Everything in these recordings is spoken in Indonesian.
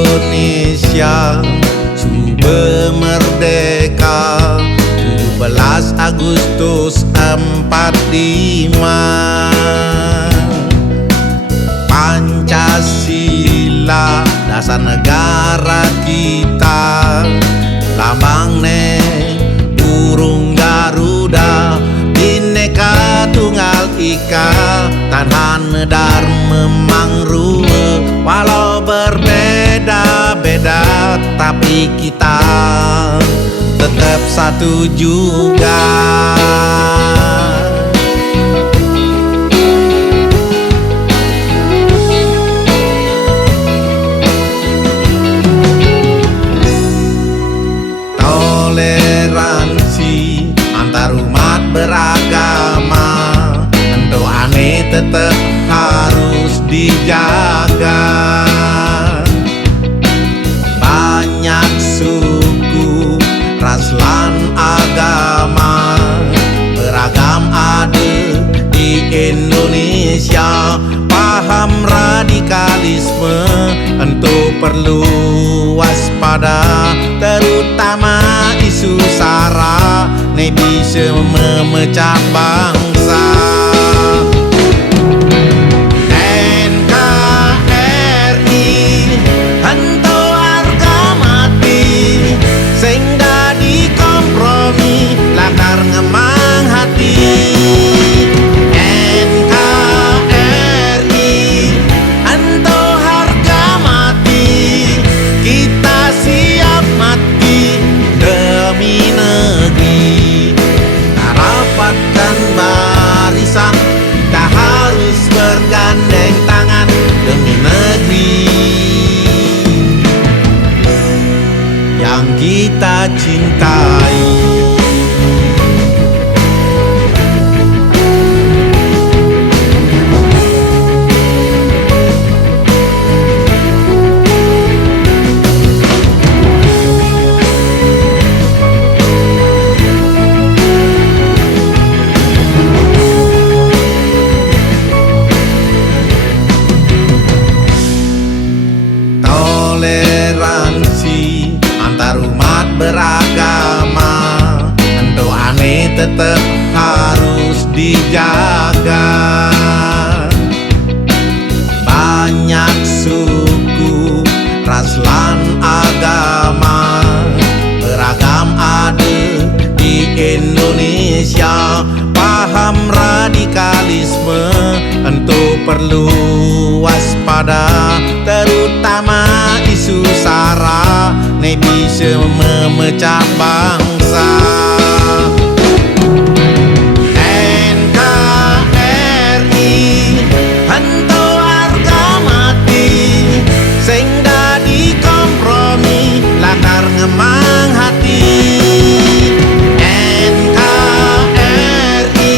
Indonesia sube merdeka 17 Agustus 45. Pancasila dasar negara kita, lambangnya burung Garuda, Bhinneka Tunggal Ika, Tanah Dharma Mangrua. Walau berbeda-beda tapi kita tetap satu juga. Toleransi antar umat beragama, doane tetap harus dijaga. Banyak suku, ras lan agama, beragam ada di Indonesia. Paham radikalisme tentu perlu waspada, terutama isu sara ne bisa memecah bangsa. Kita cintai. Toleransi antar umat beragama, doane tetap harus dijaga. Banyak suku, ras lan agama, beragam ada di Indonesia. Paham radikalisme tentu perlu waspada, terutama isu sara ne bisa memecah bangsa. NKRI hento harga mati, sing dadi kompromi lakar ngemang hati. NKRI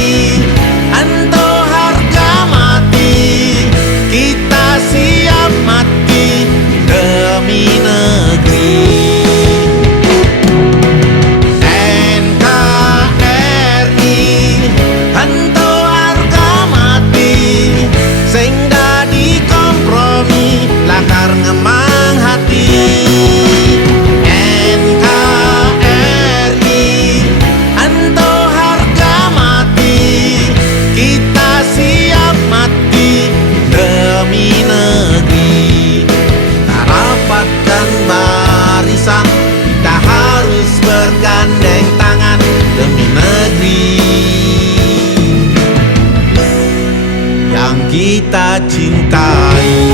hento harga mati, kita siap mati demi negeri. Kita cintai.